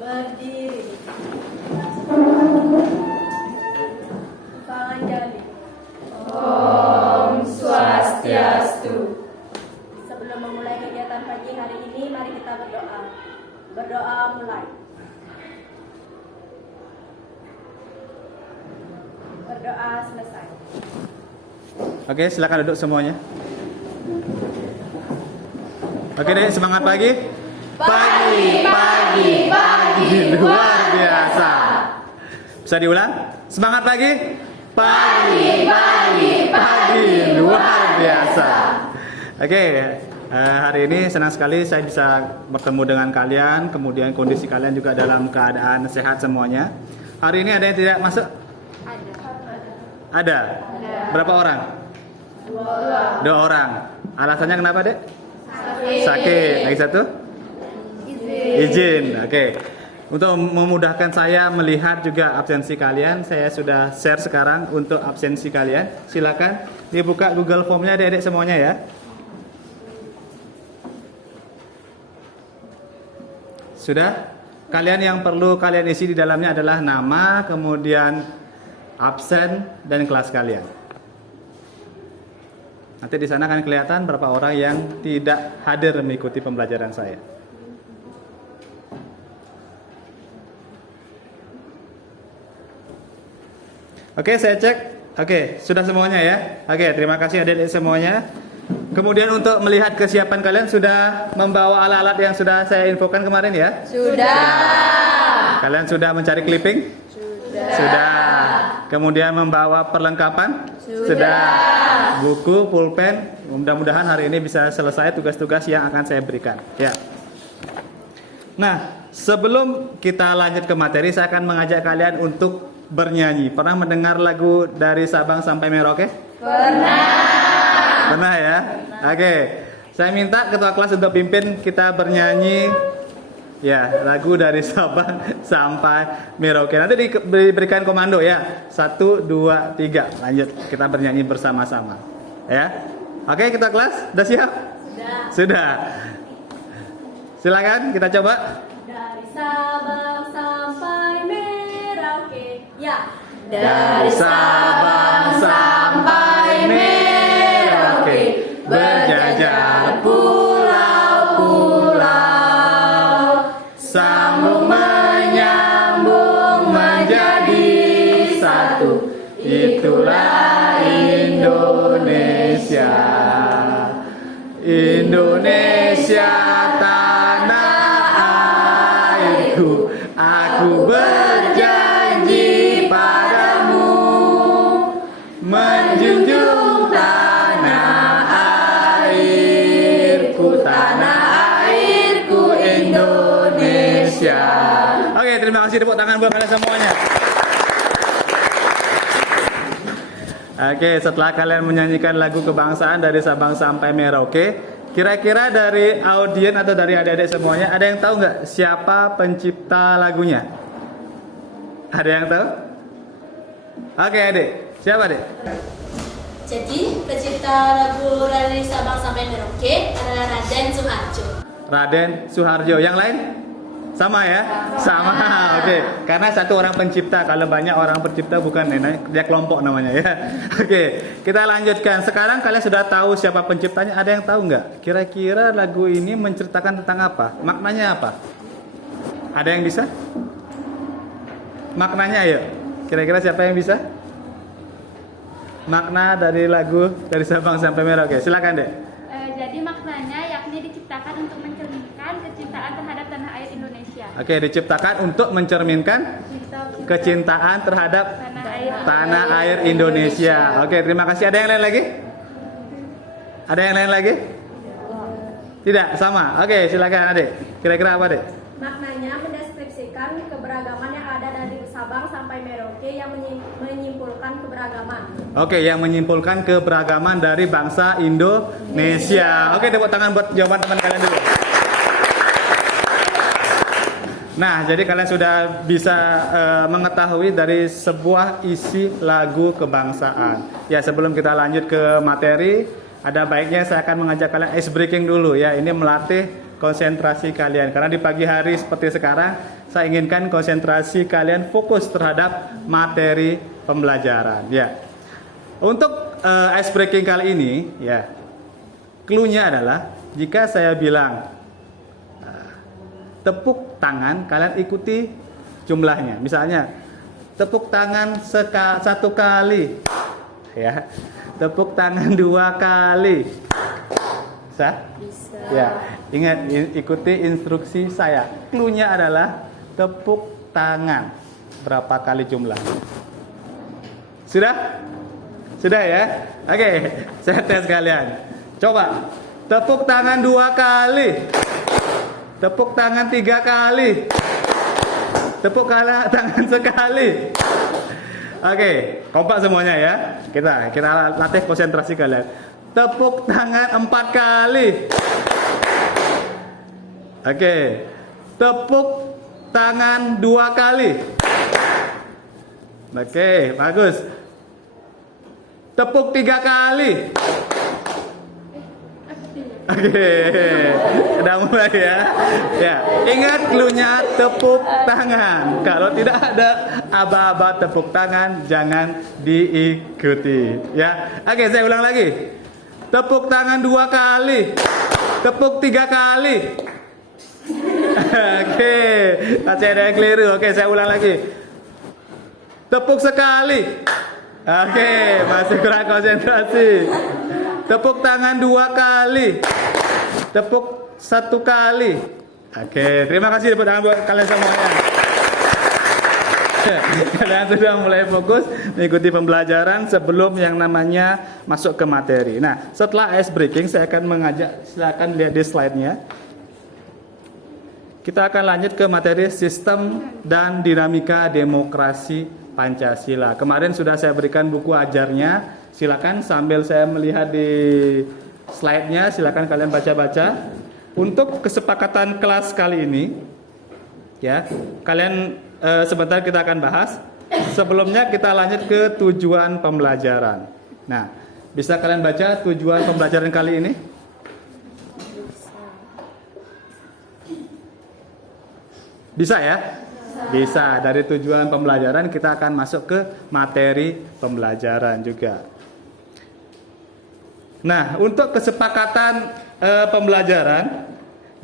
Berdiri. Tangan jari. Om Swastiastu. Sebelum memulai kegiatan pagi hari ini, mari kita berdoa. Berdoa mulai. Berdoa selesai. Oke, silakan duduk semuanya. Oke deh, semangat pagi. Pagi luar biasa. Bisa diulang? Semangat pagi. Pagi luar biasa. Oke, hari ini senang sekali saya bisa bertemu dengan kalian. Kemudian kondisi kalian juga dalam keadaan sehat semuanya. Hari ini ada yang tidak masuk? Ada. Berapa orang? Dua orang. Alasannya kenapa, Dek? Sakit. Lagi satu? Izin. Oke. Untuk memudahkan saya melihat juga absensi kalian, saya sudah share sekarang untuk absensi kalian. Silakan dibuka Google Form-nya Adik-adik semuanya ya. Sudah? Kalian yang perlu kalian isi di dalamnya adalah nama, kemudian absen dan kelas kalian. Nanti di sana akan kelihatan berapa orang yang tidak hadir mengikuti pembelajaran saya. Oke, saya cek. Oke, sudah semuanya ya. Oke, terima kasih adik-adik semuanya. Kemudian untuk melihat kesiapan kalian sudah membawa alat-alat yang sudah saya infokan kemarin ya? Sudah. Kalian sudah mencari clipping? Sudah. Kemudian membawa perlengkapan? Sudah. Buku, pulpen. Mudah-mudahan hari ini bisa selesai tugas-tugas yang akan saya berikan. Ya. Nah, sebelum kita lanjut ke materi, saya akan mengajak kalian untuk bernyanyi. Pernah mendengar lagu dari Sabang sampai Merauke? Pernah ya? Oke. Saya minta ketua kelas untuk pimpin kita bernyanyi ya, lagu dari Sabang sampai Merauke. Nanti diberikan komando ya. 1, 2, 3. Lanjut. Kita bernyanyi bersama-sama. Ya. Oke, ketua kelas, sudah siap? Sudah. Silakan kita coba. Dari Sabang sampai Merauke. Ya. Dari Sabang sampai Merauke, berjajar pulau-pulau, Sambung menyambung menjadi satu. Itulah Indonesia. Indonesia tanah airku. Aku berjanji padamu menjunjung tanah airku, Indonesia. Oke, terima kasih, tepuk tangan buat kalian semuanya. Oke, setelah kalian menyanyikan lagu kebangsaan dari Sabang sampai Merauke, kira-kira dari audien atau dari adik-adik semuanya, ada yang tahu nggak siapa pencipta lagunya? Ada yang tahu? Oke, adik. Siapa, adik? Jadi, pencipta lagu dari Sabang sampai Merauke adalah Raden Suharjo. Raden Suharjo. Yang lain? Sama ya? Sama. Oke. Karena satu orang pencipta. Kalau banyak orang pencipta bukan dia kelompok namanya ya. Oke. Kita lanjutkan. Sekarang kalian sudah tahu siapa penciptanya. Ada yang tahu nggak? Kira-kira lagu ini menceritakan tentang apa? Maknanya apa? Ada yang bisa? Maknanya ayo. Kira-kira siapa yang bisa? Makna dari lagu dari Sabang sampai Merauke. Silakan, Dek. Jadi maknanya yakni diciptakan untuk mencerminkan kecintaan terhadap tanah air Indonesia. Oke, diciptakan untuk mencerminkan kecintaan terhadap tanah air Indonesia. Oke, terima kasih. Ada yang lain lagi? Ada yang lain lagi? Tidak, sama. Oke, silakan adik. Kira-kira apa, Dek? Maknanya mendeskripsikan keberagaman yang ada dari Sabang sampai Merauke yang menyimpulkan keberagaman. Oke, yang menyimpulkan keberagaman dari bangsa Indonesia. Oke, tepuk tangan buat jawaban teman kalian dulu. Nah, jadi kalian sudah bisa mengetahui dari sebuah isi lagu kebangsaan. Ya, sebelum kita lanjut ke materi, ada baiknya saya akan mengajak kalian ice breaking dulu ya. Ini melatih konsentrasi kalian. Karena di pagi hari seperti sekarang, saya inginkan konsentrasi kalian fokus terhadap materi pembelajaran. Ya. Untuk ice breaking kali ini, ya, clue-nya adalah jika saya bilang tepuk tangan, kalian ikuti jumlahnya. Misalnya, tepuk tangan satu kali, ya. Tepuk tangan 2 kali. Bisa? Bisa. Ya, ingat ikuti instruksi saya. Clue-nya adalah tepuk tangan. Berapa kali jumlah? Sudah? Sudah ya? Oke, saya tes kalian. Coba. Tepuk tangan 2 kali. Tepuk tangan 3 kali. Tepuk tangan sekali. Oke, kompak semuanya ya. Kita latih konsentrasi kalian. Tepuk tangan 4 kali. Oke. Tepuk tangan 2 kali. Oke, bagus. Tepuk 3 kali. Oke, udah mulai ya. Ya, ingat clue-nya tepuk tangan. Kalau tidak ada aba-aba tepuk tangan, jangan diikuti. Ya, oke, saya ulang lagi. Tepuk tangan 2 kali. Tepuk 3 kali. Oke, masih ada yang keliru. Oke, saya ulang lagi. Tepuk sekali. Oke, masih kurang konsentrasi. Tepuk tangan 2 kali. Tepuk 1 kali. Oke, terima kasih tepuk tangan buat kalian semuanya. Kalian sudah mulai fokus mengikuti pembelajaran sebelum yang namanya masuk ke materi. Nah, setelah ice breaking saya akan mengajak, silakan lihat di slide-nya. Kita akan lanjut ke materi sistem dan dinamika demokrasi Pancasila. Kemarin sudah saya berikan buku ajarnya. Silakan sambil saya melihat di slide-nya, silakan kalian baca-baca. Untuk kesepakatan kelas kali ini, ya, kalian sebentar kita akan bahas. Sebelumnya kita lanjut ke tujuan pembelajaran. Nah, bisa kalian baca tujuan pembelajaran kali ini? Bisa ya? Bisa. Dari tujuan pembelajaran kita akan masuk ke materi pembelajaran juga. Nah, untuk kesepakatan pembelajaran,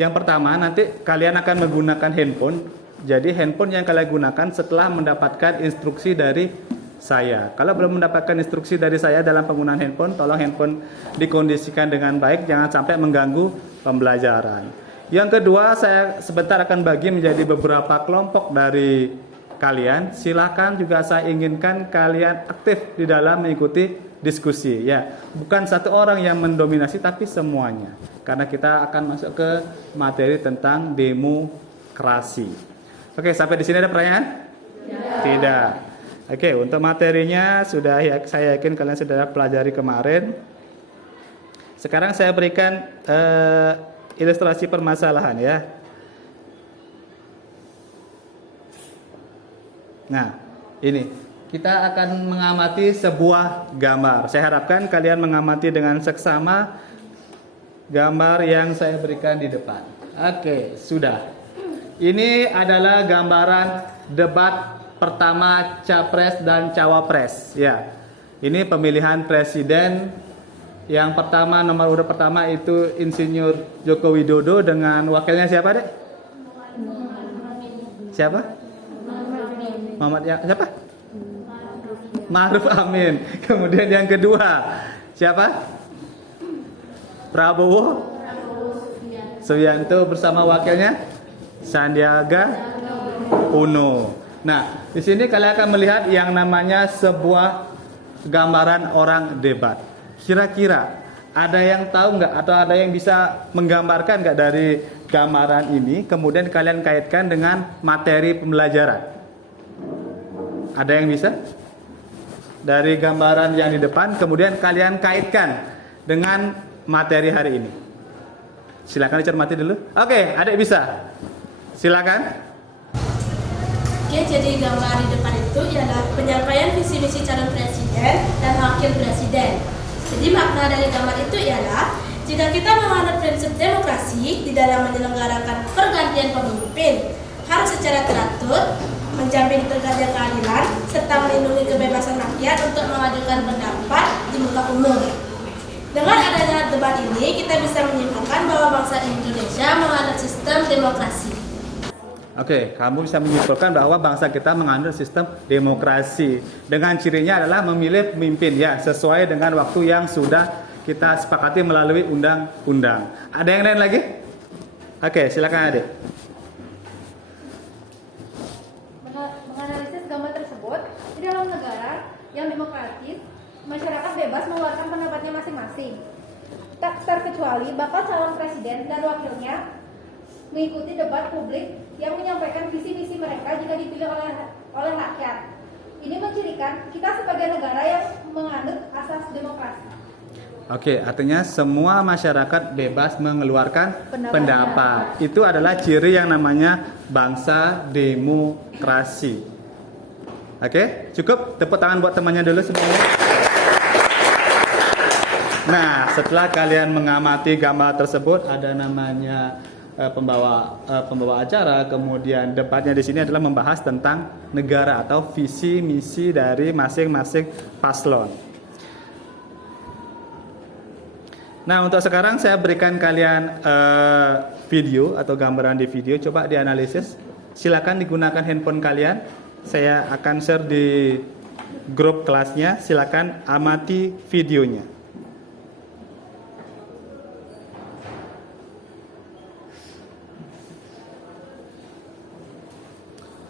yang pertama nanti kalian akan menggunakan handphone. Jadi handphone yang kalian gunakan setelah mendapatkan instruksi dari saya. Kalau belum mendapatkan instruksi dari saya dalam penggunaan handphone, tolong handphone dikondisikan dengan baik, jangan sampai mengganggu pembelajaran. Yang kedua, saya sebentar akan bagi menjadi beberapa kelompok dari kalian. Silakan juga saya inginkan kalian aktif di dalam mengikuti diskusi, ya. Bukan satu orang yang mendominasi, tapi semuanya. Karena kita akan masuk ke materi tentang demokrasi. Oke, sampai di sini ada pertanyaan? Ya. Tidak. Oke, untuk materinya sudah saya yakin kalian sudah pelajari kemarin. Sekarang saya berikan ilustrasi permasalahan ya. Nah, ini kita akan mengamati sebuah gambar. Saya harapkan kalian mengamati dengan seksama gambar yang saya berikan di depan. Oke, sudah. Ini adalah gambaran debat pertama Capres dan Cawapres ya. Ini pemilihan presiden. Yang pertama, nomor urut pertama itu Insinyur Joko Widodo dengan wakilnya siapa, Dek? Siapa? Siapa? Ma'ruf Amin. Kemudian yang kedua, siapa? Prabowo Subianto bersama wakilnya Sandiaga Uno. Nah, di sini kalian akan melihat yang namanya sebuah gambaran orang debat. Kira-kira ada yang tahu nggak atau ada yang bisa menggambarkan nggak dari gambaran ini, kemudian kalian kaitkan dengan materi pembelajaran? Ada yang bisa? Dari gambaran yang di depan, kemudian kalian kaitkan dengan materi hari ini. Silakan dicermati dulu. Oke, adik bisa. Silakan. Oke, jadi gambar di depan itu ialah penyampaian visi misi calon presiden dan wakil presiden. Jadi makna dari gambar itu ialah Jika kita menganut prinsip demokrasi di dalam menyelenggarakan pergantian pemimpin, harus secara teratur, menjamin tegaknya keadilan, serta melindungi kebebasan rakyat untuk mengajukan pendapat di muka umum. Dengan adanya debat ini, kita bisa menyimpulkan bahwa bangsa Indonesia menganut sistem demokrasi. Oke, kamu bisa menyimpulkan bahwa bangsa kita menganut sistem demokrasi. Dengan cirinya adalah memilih pemimpin ya, sesuai dengan waktu yang sudah kita sepakati melalui undang-undang. Ada yang lain lagi? Oke, silakan Adik. Menganalisis gambar tersebut, di dalam negara yang demokratis, masyarakat bebas mengeluarkan pendapatnya masing-masing. Tak terkecuali bakal calon presiden dan wakilnya mengikuti debat publik yang menyampaikan visi misi mereka jika dipilih oleh rakyat. Ini mencirikan kita sebagai negara yang menganut asas demokrasi. Oke, artinya semua masyarakat bebas mengeluarkan pendapat. Itu adalah ciri yang namanya bangsa demokrasi. Oke, cukup tepuk tangan buat temannya dulu semuanya. Nah, setelah kalian mengamati gambar tersebut, ada namanya pembawa acara, kemudian debatnya di sini adalah membahas tentang negara atau visi misi dari masing-masing paslon. Nah, untuk sekarang saya berikan kalian video atau gambaran di video, coba dianalisis. Silakan digunakan handphone kalian. Saya akan share di grup kelasnya. Silakan amati videonya.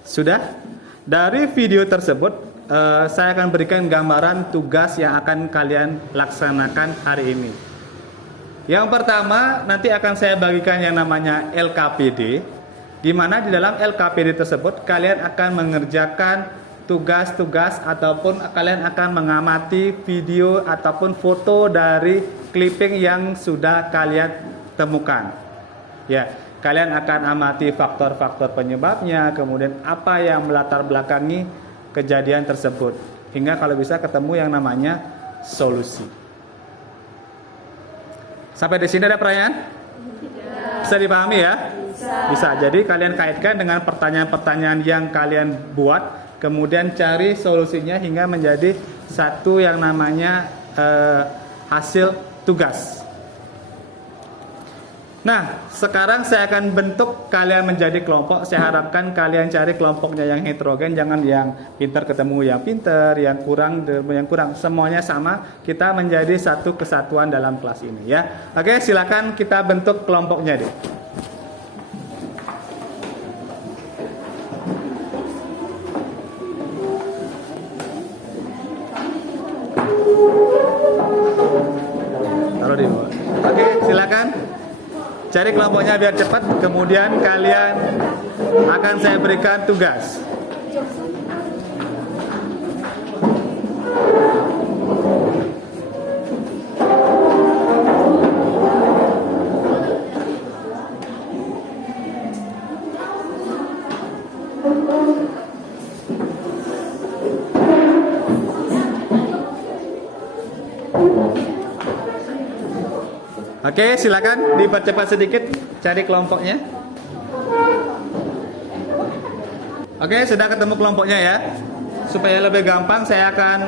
Sudah? Dari video tersebut, saya akan berikan gambaran tugas yang akan kalian laksanakan hari ini. Yang pertama, nanti akan saya bagikan yang namanya LKPD, di mana di dalam LKPD tersebut kalian akan mengerjakan tugas-tugas ataupun kalian akan mengamati video ataupun foto dari clipping yang sudah kalian temukan. Ya, kalian akan amati faktor-faktor penyebabnya, kemudian apa yang melatar belakangi kejadian tersebut, hingga kalau bisa ketemu yang namanya solusi. Sampai di sini ada pertanyaan? Bisa dipahami ya? Bisa. Jadi kalian kaitkan dengan pertanyaan-pertanyaan yang kalian buat, kemudian cari solusinya hingga menjadi satu yang namanya hasil tugas. Nah, sekarang saya akan bentuk kalian menjadi kelompok. Saya harapkan kalian cari kelompoknya yang heterogen, jangan yang pintar ketemu yang pintar, yang kurang yang kurang. Semuanya sama, kita menjadi satu kesatuan dalam kelas ini ya. Oke, silakan kita bentuk kelompoknya deh. Taruh di bawah. Oke, silakan. Cari kelompoknya biar cepat, kemudian kalian akan saya berikan tugas. Oke, silakan dipercepat sedikit cari kelompoknya. Oke, sudah ketemu kelompoknya ya. Supaya lebih gampang saya akan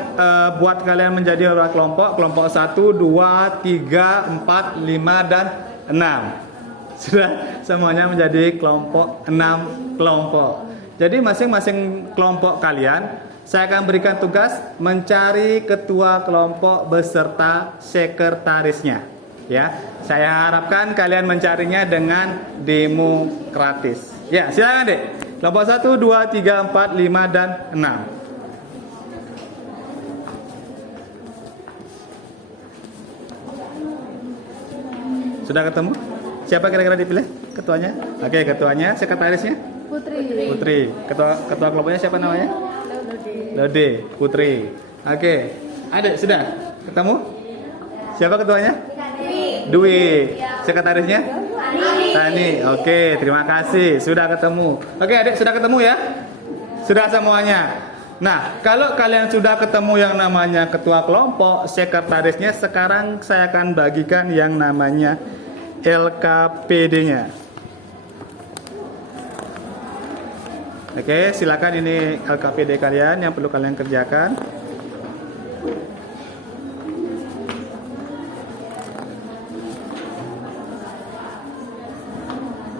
buat kalian menjadi beberapa kelompok. Kelompok 1, 2, 3, 4, 5, dan 6. Sudah semuanya menjadi kelompok 6 kelompok. Jadi masing-masing kelompok kalian saya akan berikan tugas mencari ketua kelompok beserta sekretarisnya. Ya, saya harapkan kalian mencarinya dengan demokratis. Ya, silakan Dek. Kelompok 1, 2, 3, 4, 5, dan 6. Sudah ketemu? Siapa kira-kira dipilih ketuanya? Oke, ketuanya, sekretarisnya? Putri. Ketua kelompoknya siapa namanya? Lode. Putri. Oke. Adik, sudah ketemu? Siapa ketuanya? Dwi. Sekretarisnya? Tani. Oke, terima kasih. Sudah ketemu. Oke, Adik, sudah ketemu ya? Sudah semuanya. Nah, kalau kalian sudah ketemu yang namanya ketua kelompok, sekretarisnya, sekarang saya akan bagikan yang namanya LKPD-nya. Oke, silakan, ini LKPD kalian yang perlu kalian kerjakan.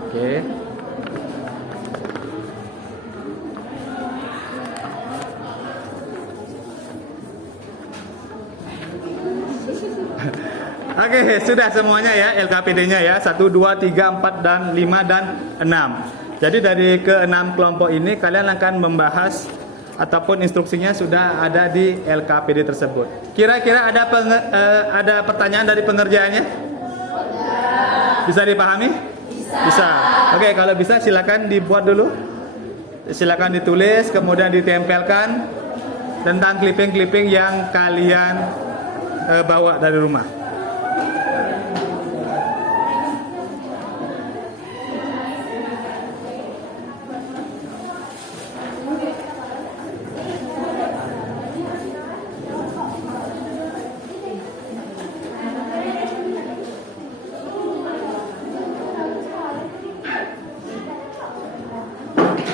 Oke. Oke, sudah semuanya ya LKPD-nya ya. 1, 2, 3, 4, dan 5, dan 6. Jadi dari ke-6 kelompok ini kalian akan membahas ataupun instruksinya sudah ada di LKPD tersebut. Kira-kira ada pertanyaan dari pengerjaannya? Bisa dipahami? Bisa. Oke, kalau bisa silakan dibuat dulu. Silakan ditulis, kemudian ditempelkan tentang clipping-clipping yang kalian bawa dari rumah.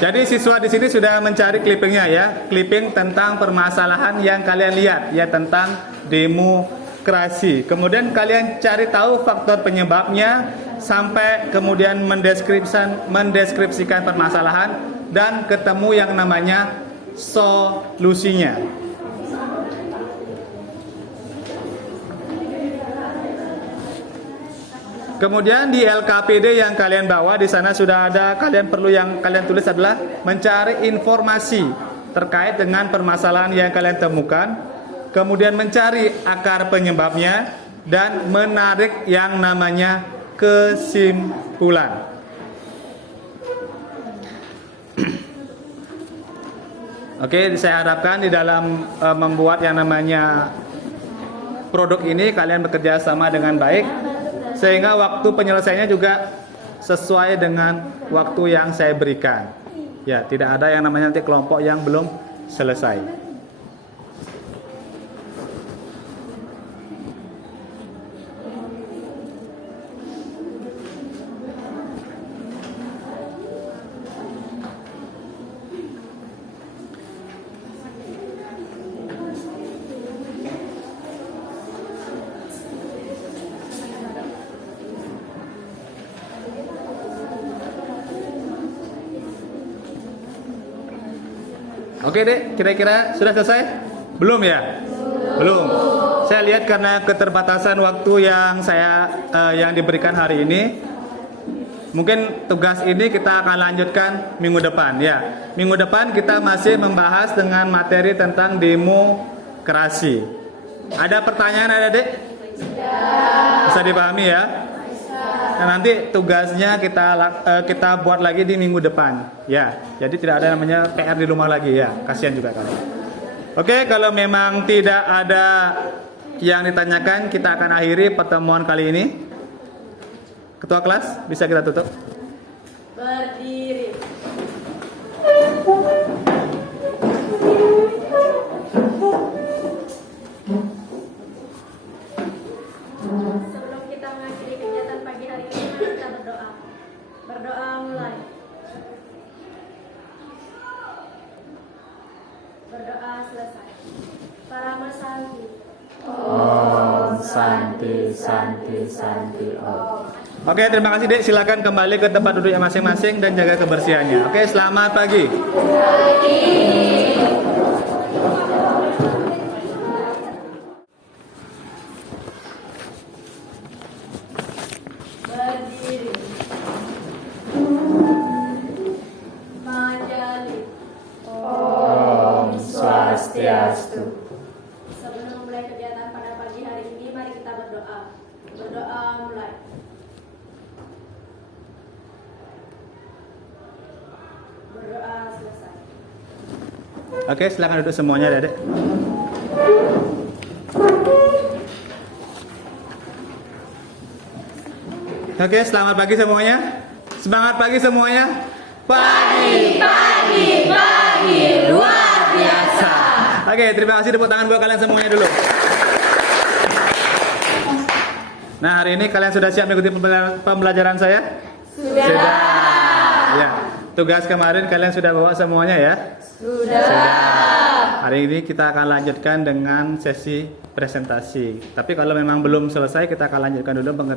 Jadi siswa di sini sudah mencari clippingnya ya, clipping tentang permasalahan yang kalian lihat ya, tentang demokrasi. Kemudian kalian cari tahu faktor penyebabnya sampai kemudian mendeskripsikan permasalahan dan ketemu yang namanya solusinya. Kemudian di LKPD yang kalian bawa di sana sudah ada, kalian perlu yang kalian tulis adalah mencari informasi terkait dengan permasalahan yang kalian temukan, kemudian mencari akar penyebabnya dan menarik yang namanya kesimpulan. Oke, saya harapkan di dalam membuat yang namanya produk ini kalian bekerja sama dengan baik, sehingga waktu penyelesaiannya juga sesuai dengan waktu yang saya berikan. Ya, tidak ada yang namanya nanti kelompok yang belum selesai. Oke dek, kira-kira sudah selesai? Belum ya? Belum. Saya lihat karena keterbatasan waktu yang diberikan hari ini, mungkin tugas ini kita akan lanjutkan minggu depan ya. Minggu depan kita masih membahas dengan materi tentang demokrasi. Ada pertanyaan ada dek? Bisa dipahami ya? Nah, nanti tugasnya kita buat lagi di minggu depan ya. Jadi tidak ada namanya PR di rumah lagi ya. Kasihan juga kalian. Oke, kalau memang tidak ada yang ditanyakan, kita akan akhiri pertemuan kali ini. Ketua kelas, bisa kita tutup? Berdiri. Sebelum kita mengakhiri kegiatan pagi hari ini, mari kita berdoa. Berdoa mulai. Berdoa selesai. Parama Santi. Om Santi Santi Santi Om. Oke, terima kasih dek. Silakan kembali ke tempat duduknya masing-masing dan jaga kebersihannya. Oke, selamat pagi. Berdiri. Majali. Om Swastiastu. Sebelum memulai kegiatan pada pagi hari ini, mari kita berdoa. Berdoa mulai. Berdoa selesai. Oke, silakan duduk semuanya, Dedek. Oke, selamat pagi semuanya. Semangat pagi semuanya. Pagi, pagi, pagi, luar biasa. Oke, terima kasih, tepuk tangan buat kalian semuanya dulu. Nah, hari ini kalian sudah siap mengikuti pembelajaran saya? Sudah. Ya. Tugas kemarin kalian sudah bawa semuanya ya? Sudah. Hari ini kita akan lanjutkan dengan sesi presentasi. Tapi kalau memang belum selesai, kita akan lanjutkan dulu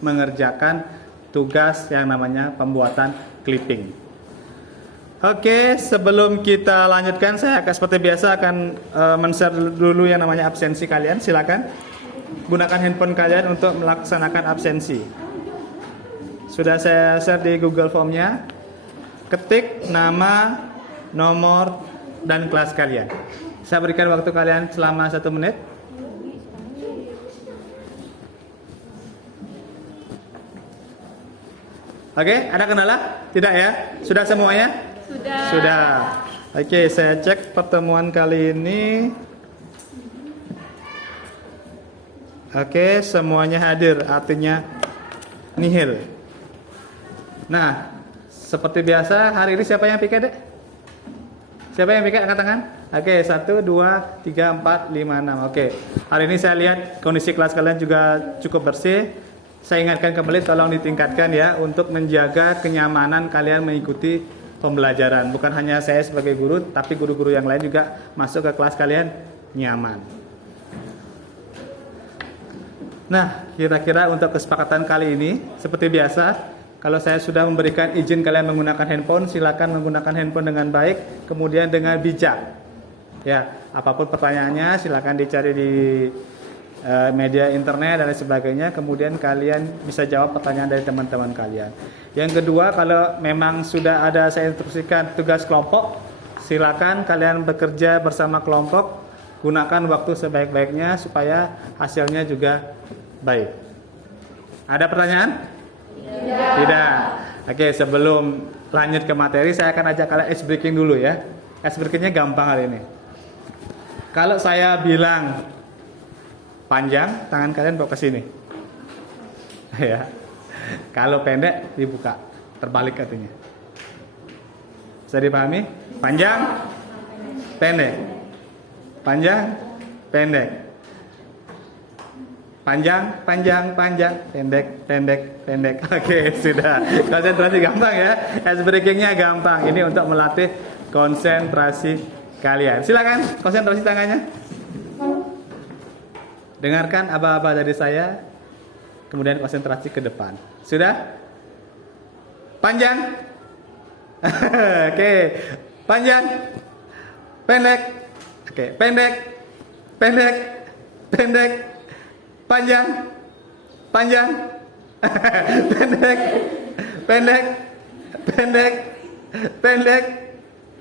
mengerjakan tugas yang namanya pembuatan clipping. Oke, sebelum kita lanjutkan, saya akan seperti biasa akan men-share dulu yang namanya absensi kalian. Silakan gunakan handphone kalian untuk melaksanakan absensi. Sudah saya share di Google Form-nya. Ketik nama, nomor, dan kelas kalian. Saya berikan waktu kalian selama 1 menit. Oke, ada kendala? Tidak ya? Sudah semuanya? Sudah. Oke, saya cek pertemuan kali ini. Oke, semuanya hadir, artinya nihil. Nah, seperti biasa, hari ini siapa yang piket, Dek? Siapa yang piket? Angkat tangan. Oke, 1, 2, 3, 4, 5, 6. Oke, hari ini saya lihat kondisi kelas kalian juga cukup bersih. Saya ingatkan kembali, tolong ditingkatkan ya untuk menjaga kenyamanan kalian mengikuti pembelajaran. Bukan hanya saya sebagai guru, tapi guru-guru yang lain juga masuk ke kelas kalian nyaman. Nah, kira-kira untuk kesepakatan kali ini, seperti biasa, kalau saya sudah memberikan izin kalian menggunakan handphone, silakan menggunakan handphone dengan baik, kemudian dengan bijak. Ya, apapun pertanyaannya, silakan dicari di media internet dan lain sebagainya. Kemudian kalian bisa jawab pertanyaan dari teman-teman kalian. Yang kedua, kalau memang sudah ada saya instruksikan tugas kelompok, silakan kalian bekerja bersama kelompok. Gunakan waktu sebaik-baiknya supaya hasilnya juga baik. Ada pertanyaan? Tidak. Oke, sebelum lanjut ke materi, saya akan ajak kalian ice breaking dulu ya. Ice breakingnya gampang hari ini. Kalau saya bilang panjang, tangan kalian bawa ke sini. Ya. Kalau pendek, dibuka. Terbalik katanya. Bisa dipahami? Panjang, pendek. Panjang, pendek. Panjang, pendek, pendek. Oke, sudah. Konsentrasi gampang ya. Ice breakingnya gampang. Ini untuk melatih konsentrasi kalian. Silakan konsentrasi tangannya. Dengarkan aba-aba dari saya. Kemudian konsentrasi ke depan. Sudah? Panjang. Oke. Panjang. Pendek. Oke, pendek. Pendek. Pendek. Panjang, pendek, pendek,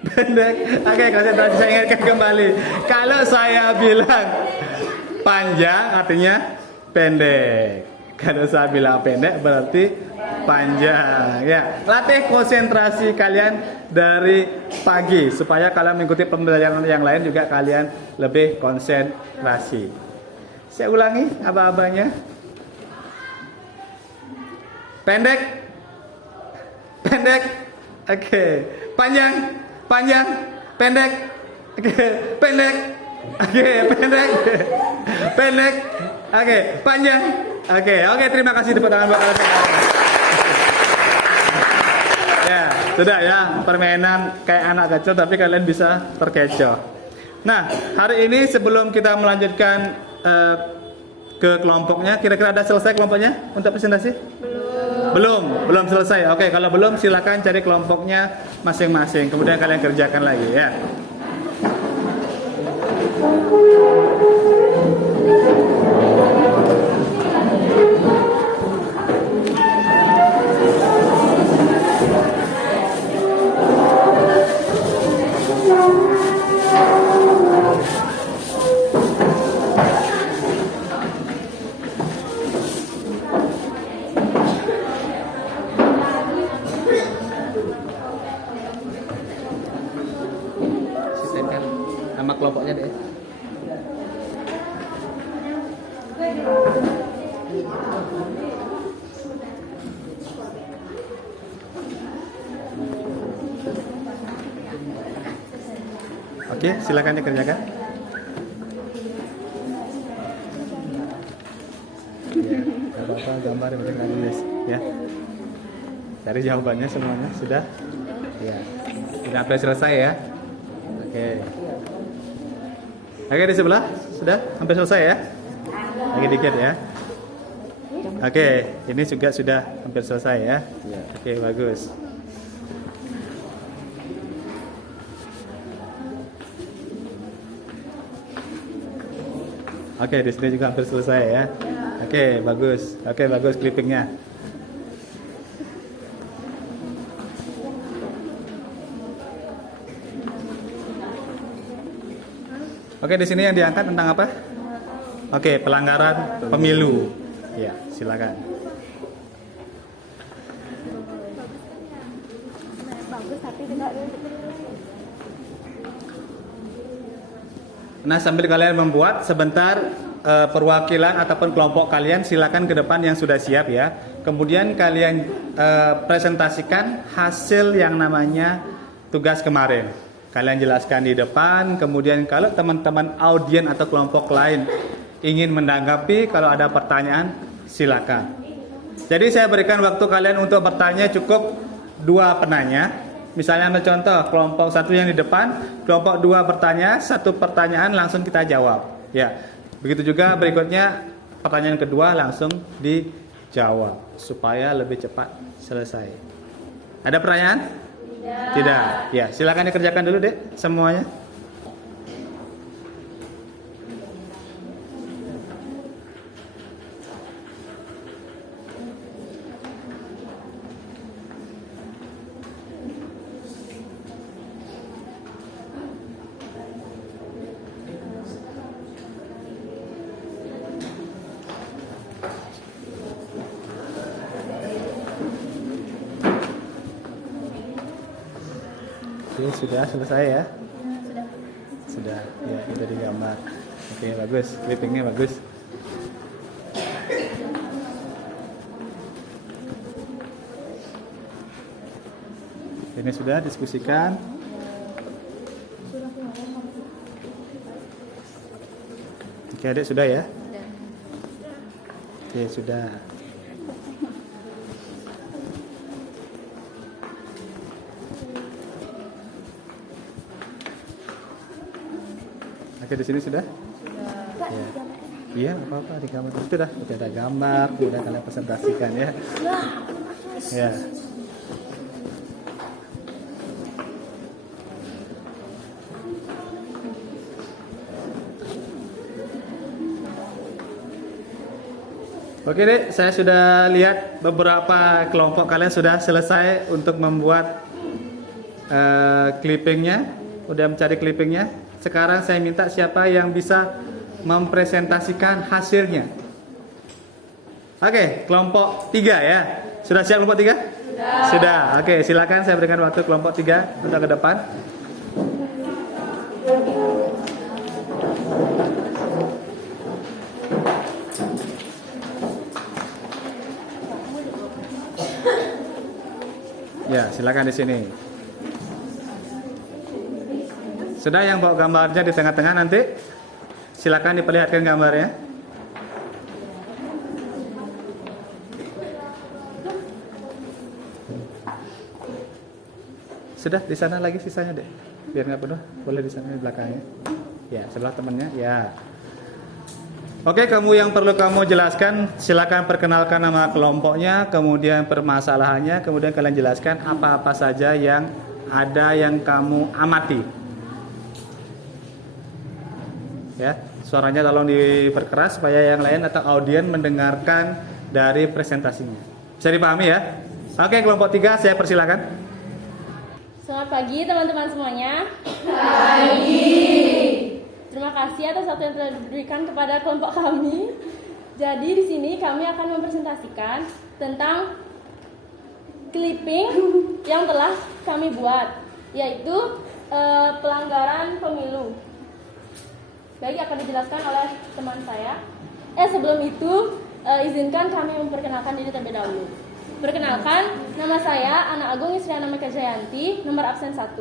pendek. Oke, konsentrasi, saya ingatkan kembali. Kalau saya bilang panjang, artinya pendek. Kalau saya bilang pendek, berarti panjang. Ya, latih konsentrasi kalian dari pagi supaya kalian mengikuti pembelajaran yang lain juga kalian lebih konsentrasi. Saya ulangi aba-abanya. Pendek. Pendek. Oke. Panjang. Panjang. Pendek. Oke. Pendek. Oke. Pendek. Pendek. Oke. Panjang. Oke. Oke. Terima kasih tepuk tangan buat kalian. Ya, sudah ya. Permainan kayak anak kecil tapi kalian bisa terkecoh. Nah, hari ini sebelum kita melanjutkan ke kelompoknya, kira-kira ada selesai kelompoknya untuk presentasi? Belum selesai. Oke, kalau belum silakan cari kelompoknya masing-masing. Kemudian kalian kerjakan lagi ya. Nama kelompoknya deh. Oke, silakan dikerjakan. apa gambar yang mereka tulis ya. Cari jawabannya semuanya sudah? Ya. Sudah hampir selesai ya. Oke. Oke, di sebelah sudah hampir selesai ya. Lagi dikit ya. Oke, ini juga sudah hampir selesai ya. Oke, bagus. Oke, di sini juga hampir selesai ya. Oke, bagus. Oke, bagus clippingnya. Oke, di sini yang diangkat tentang apa? Oke, pelanggaran pemilu. Ya, silakan. Bagus tapi tidak. Nah, sambil kalian membuat sebentar perwakilan ataupun kelompok kalian silakan ke depan yang sudah siap ya. Kemudian kalian presentasikan hasil yang namanya tugas kemarin. Kalian jelaskan di depan, kemudian kalau teman-teman audien atau kelompok lain ingin menanggapi, kalau ada pertanyaan silakan. Jadi saya berikan waktu kalian untuk bertanya cukup 2 penanya. Misalnya ada contoh, kelompok 1 yang di depan, kelompok 2 bertanya, 1 pertanyaan langsung kita jawab. Ya, begitu juga berikutnya pertanyaan kedua langsung dijawab supaya lebih cepat selesai. Ada pertanyaan? Tidak. Ya, silakan dikerjakan dulu deh semuanya. Oke, sudah selesai ya? Sudah. Ya, itu digambar. Oke, bagus. Clippingnya bagus. Ini sudah diskusikan. Oke, adik sudah ya? Oke, sudah. Oke, di sini sudah? Ya. Iya, apa-apa di gambar itu dah. Oke, ada gambar, udah kalian presentasikan ya. Ya. Oke dek, saya sudah lihat beberapa kelompok kalian sudah selesai untuk membuat clippingnya, udah mencari clippingnya. Sekarang saya minta siapa yang bisa mempresentasikan hasilnya. Oke, kelompok 3 ya. Sudah siap kelompok 3? Sudah. Oke, silakan saya berikan waktu kelompok 3 untuk ke depan. Ya, silakan di sini. Sudah yang bawa gambarnya di tengah-tengah nanti silakan diperlihatkan gambarnya. Sudah di sana lagi sisanya deh. Biar nggak penuh, boleh di sana di belakangnya. Ya, sebelah temannya. Ya. Oke, kamu yang perlu kamu jelaskan, silakan perkenalkan nama kelompoknya, kemudian permasalahannya, kemudian kalian jelaskan apa-apa saja yang ada yang kamu amati. Ya, suaranya tolong diperkeras supaya yang lain atau audien mendengarkan dari presentasinya. Bisa dipahami ya? Oke, kelompok 3 saya persilakan. Selamat pagi teman-teman semuanya. Pagi. Terima kasih atas waktu yang telah diberikan kepada kelompok kami. Jadi di sini kami akan mempresentasikan tentang clipping yang telah kami buat, yaitu pelanggaran pemilu. Baik, akan dijelaskan oleh teman saya. Sebelum itu, izinkan kami memperkenalkan diri terlebih dahulu. Perkenalkan, nama saya Ana Agung Isriana Meka Jayanti, nomor absen 1.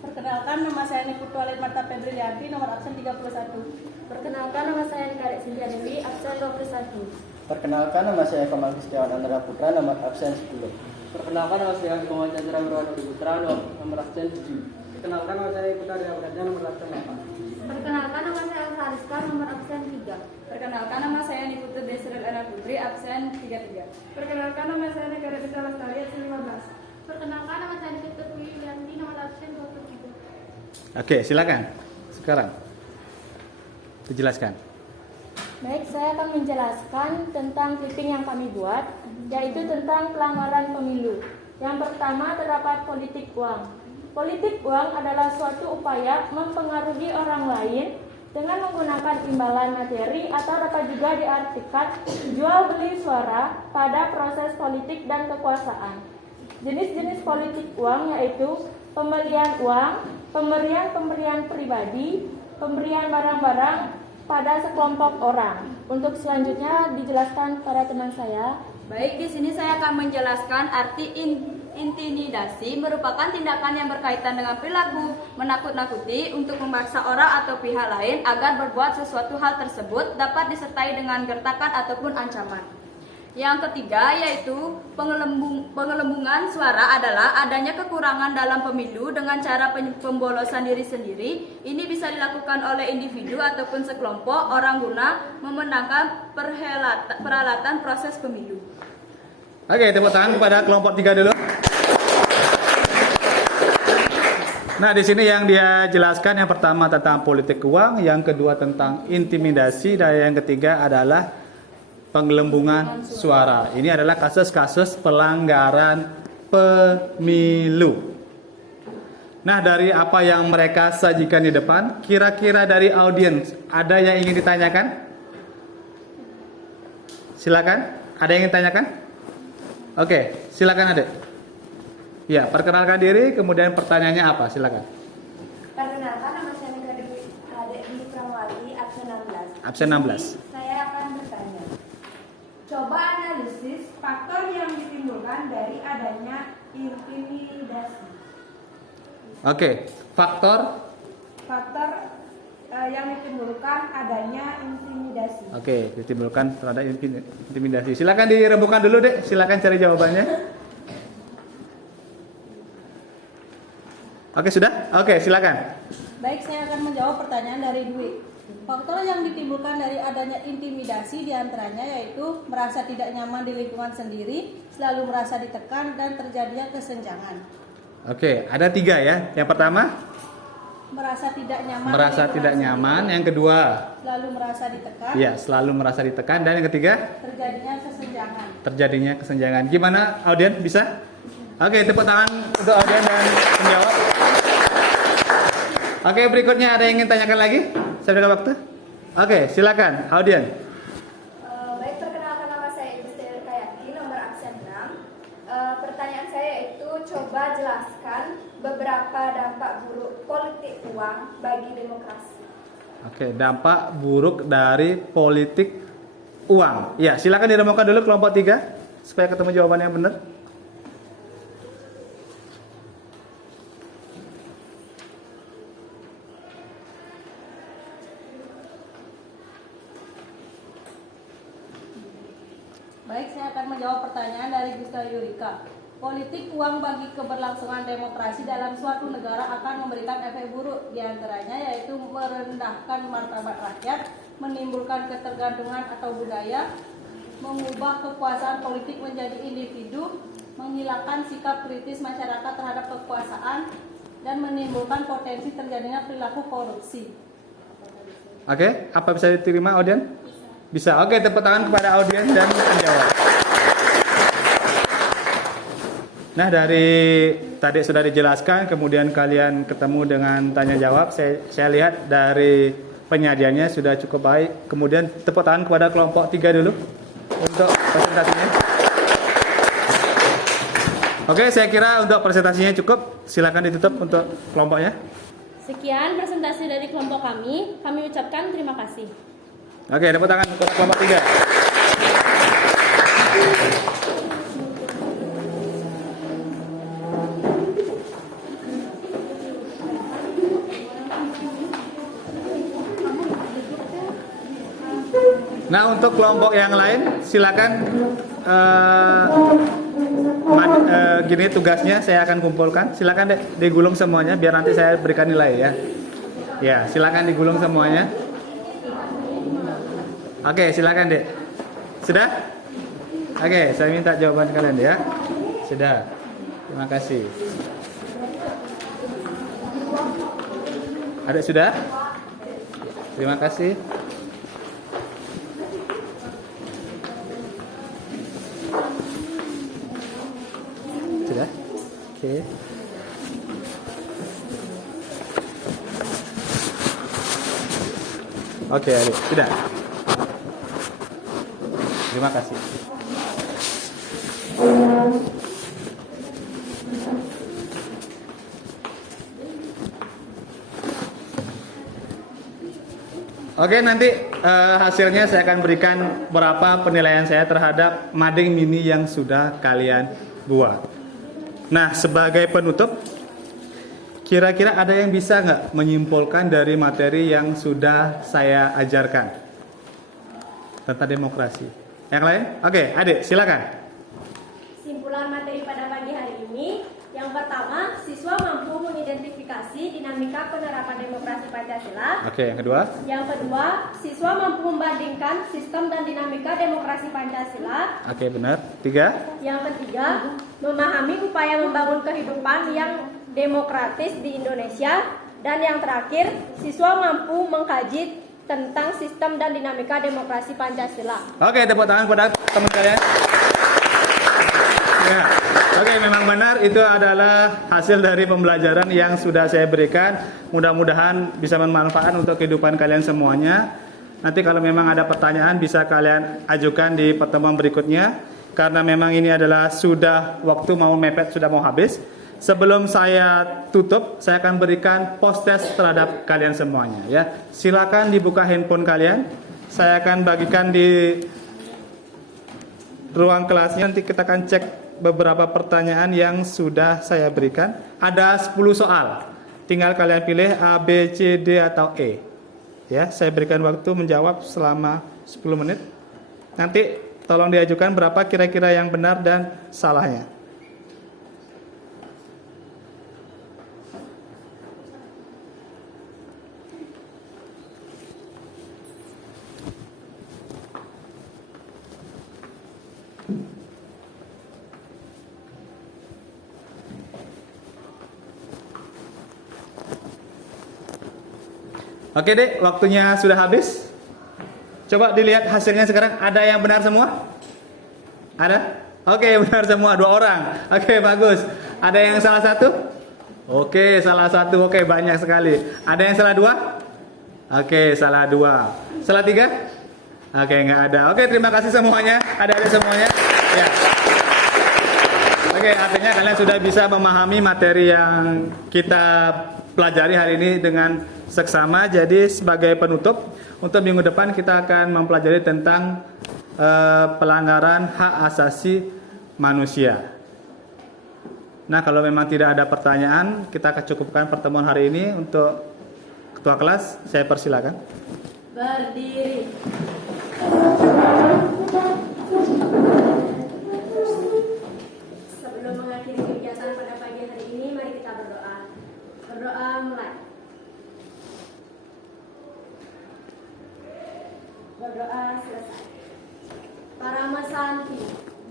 Perkenalkan, nama saya Niputu Alit Marta Febrilianti, nomor absen 31. Perkenalkan, nama saya Nikarek Sintia Dewi, absen 21. Perkenalkan, nama saya Kamal Gustiawan Andra Putra, nomor absen 10. Perkenalkan, nama saya Kamal Chandra Mirwan Putra, nomor absen 7. Perkenalkan, nama saya Putra Dewa Gajah, nomor absen 8. Perkenalkan, nama saya Elsa Rizka, nomor absen 3. Perkenalkan, nama saya Niputu Desirel Ena Putri, absen 33. Perkenalkan, nama saya Negara Desa Lestari, absen 15. Perkenalkan, nama saya Dr. Yulianti, nomor absen 23. Oke, silakan. Sekarang dijelaskan. Baik, saya akan menjelaskan tentang clipping yang kami buat, yaitu tentang pelanggaran pemilu. Yang pertama terdapat politik uang. Politik uang adalah suatu upaya mempengaruhi orang lain dengan menggunakan imbalan materi atau dapat juga diartikan jual beli suara pada proses politik dan kekuasaan. Jenis-jenis politik uang yaitu pembelian uang, pemberian pribadi, pemberian barang-barang pada sekelompok orang. Untuk selanjutnya dijelaskan pada teman saya. Baik, di sini saya akan menjelaskan arti intimidasi merupakan tindakan yang berkaitan dengan perilaku menakut-nakuti untuk memaksa orang atau pihak lain agar berbuat sesuatu hal tersebut dapat disertai dengan gertakan ataupun ancaman. Yang ketiga yaitu pengelembungan suara adalah adanya kekurangan dalam pemilu dengan cara pembolosan diri sendiri. Ini bisa dilakukan oleh individu ataupun sekelompok orang guna memenangkan peralatan proses pemilu. Oke, tepuk tangan kepada kelompok 3 dulu. Nah, di sini yang dia jelaskan yang pertama tentang politik uang, yang kedua tentang intimidasi, dan yang ketiga adalah penggelembungan suara. Ini adalah kasus-kasus pelanggaran pemilu. Nah, dari apa yang mereka sajikan di depan, kira-kira dari audiens ada yang ingin ditanyakan? Silakan. Ada yang ingin ditanyakan? Oke, silakan Adek. Ya, perkenalkan diri, kemudian pertanyaannya apa? Silakan. Perkenalkan, nama saya Negara Dwi Pramawati, absen 16. Absen 16. Saya akan bertanya. Coba analisis faktor yang ditimbulkan dari adanya intimidasi. Oke, faktor. Yang ditimbulkan adanya intimidasi. Oke, ditimbulkan terhadap intimidasi. Silakan dirembukan dulu, Dek. Silakan cari jawabannya. Oke, sudah? Oke, silakan. Baik, saya akan menjawab pertanyaan dari Dwi. Faktor yang ditimbulkan dari adanya intimidasi diantaranya yaitu merasa tidak nyaman di lingkungan sendiri, selalu merasa ditekan, dan terjadinya kesenjangan. Oke, ada 3 ya. Yang pertama, Merasa tidak nyaman. merasa di lingkungan tidak sendiri, nyaman. Yang kedua, selalu merasa ditekan. ya, selalu merasa ditekan. Dan yang ketiga, Terjadinya kesenjangan. terjadinya kesenjangan. Gimana, audien? Bisa? Oke, tepuk tangan untuk audien dan penjawab. Oke, berikutnya ada yang ingin tanyakan lagi? Saya berikan waktu. Oke, silakan, audien. Baik, perkenalkan, nama saya Ibu Stella Kayati, nomor absen 6. Pertanyaan saya itu coba jelaskan beberapa dampak buruk politik uang bagi demokrasi. Oke, dampak buruk dari politik uang. Ya, silakan dirembukan dulu kelompok 3 supaya ketemu jawaban yang benar. Baik, saya akan menjawab pertanyaan dari Gusta Yurika. Politik uang bagi keberlangsungan demokrasi dalam suatu negara akan memberikan efek buruk, diantaranya yaitu merendahkan martabat rakyat, menimbulkan ketergantungan atau budaya, mengubah kekuasaan politik menjadi individu, menghilangkan sikap kritis masyarakat terhadap kekuasaan, dan menimbulkan potensi terjadinya perilaku korupsi. Oke, apa bisa diterima audien? Bisa. Oke, tepuk tangan kepada audien dan penjawab. Nah, dari tadi sudah dijelaskan, kemudian kalian ketemu dengan tanya jawab. Saya lihat dari penyajiannya sudah cukup baik. Kemudian tepuk tangan kepada kelompok 3 dulu untuk presentasinya. Oke, saya kira untuk presentasinya cukup. Silakan ditutup untuk kelompoknya. Sekian presentasi dari kelompok kami. Kami ucapkan terima kasih. Oke, tepuk tangan untuk kelompok 3. Nah, untuk kelompok yang lain silakan gini tugasnya saya akan kumpulkan. Silakan Dek digulung semuanya biar nanti saya berikan nilai ya. Ya, silakan digulung semuanya. Oke, silakan Dek. Sudah? Oke, saya minta jawaban kalian ya. Sudah. Terima kasih. Adik sudah? Terima kasih. Sudah? Oke. Oke, adik. Sudah. Terima kasih. Oke, nanti hasilnya saya akan berikan berapa penilaian saya terhadap mading mini yang sudah kalian buat. Nah, sebagai penutup, kira-kira ada yang bisa nggak menyimpulkan dari materi yang sudah saya ajarkan tentang demokrasi? Yang lain? Oke, adik, silakan. Simpulan materi pada pagi hari ini, yang pertama, siswa mampu mengidentifikasi dinamika penerapan demokrasi Pancasila. Oke, yang kedua? Yang kedua, siswa mampu membandingkan sistem dan dinamika demokrasi Pancasila. Oke, benar. Tiga? Yang ketiga, memahami upaya membangun kehidupan yang demokratis di Indonesia. Dan yang terakhir, siswa mampu mengkaji tentang sistem dan dinamika demokrasi Pancasila. Oke, tepuk tangan pada teman kalian. Ya. Oke, memang benar itu adalah hasil dari pembelajaran yang sudah saya berikan. Mudah-mudahan bisa bermanfaat untuk kehidupan kalian semuanya. Nanti kalau memang ada pertanyaan bisa kalian ajukan di pertemuan berikutnya. Karena memang ini adalah sudah waktu mau mepet, sudah mau habis. Sebelum saya tutup, saya akan berikan post test terhadap kalian semuanya ya. Silakan dibuka handphone kalian. Saya akan bagikan di ruang kelasnya, nanti kita akan cek beberapa pertanyaan yang sudah saya berikan. Ada 10 soal. Tinggal kalian pilih A, B, C, D atau E. Ya, saya berikan waktu menjawab selama 10 menit. Nanti tolong diajukan berapa kira-kira yang benar dan salahnya. Oke Dek, waktunya sudah habis. Coba dilihat hasilnya sekarang. Ada yang benar semua? Ada? Oke, benar semua, 2 orang. Oke, bagus. Ada yang salah satu? Oke, salah satu. Oke, banyak sekali. Ada yang salah 2? Oke, salah 2. Salah 3? Oke, nggak ada. Oke, terima kasih semuanya. Ada semuanya? Ya. Oke, artinya kalian sudah bisa memahami materi yang kita pelajari hari ini dengan seksama. Jadi sebagai penutup, untuk minggu depan kita akan mempelajari tentang pelanggaran hak asasi manusia. Nah, kalau memang tidak ada pertanyaan, kita akan cukupkan pertemuan hari ini. Untuk ketua kelas, saya persilakan. Berdiri. Sebelum mengakhiri kegiatan pada pagi hari ini, mari kita berdoa. Berdoa mulai. Berdoa selesai. Parama Santi.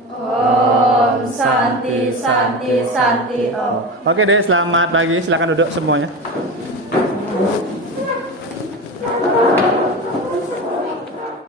Om Santi Santi Santi Om. Oke deh, selamat pagi. Silakan duduk semuanya.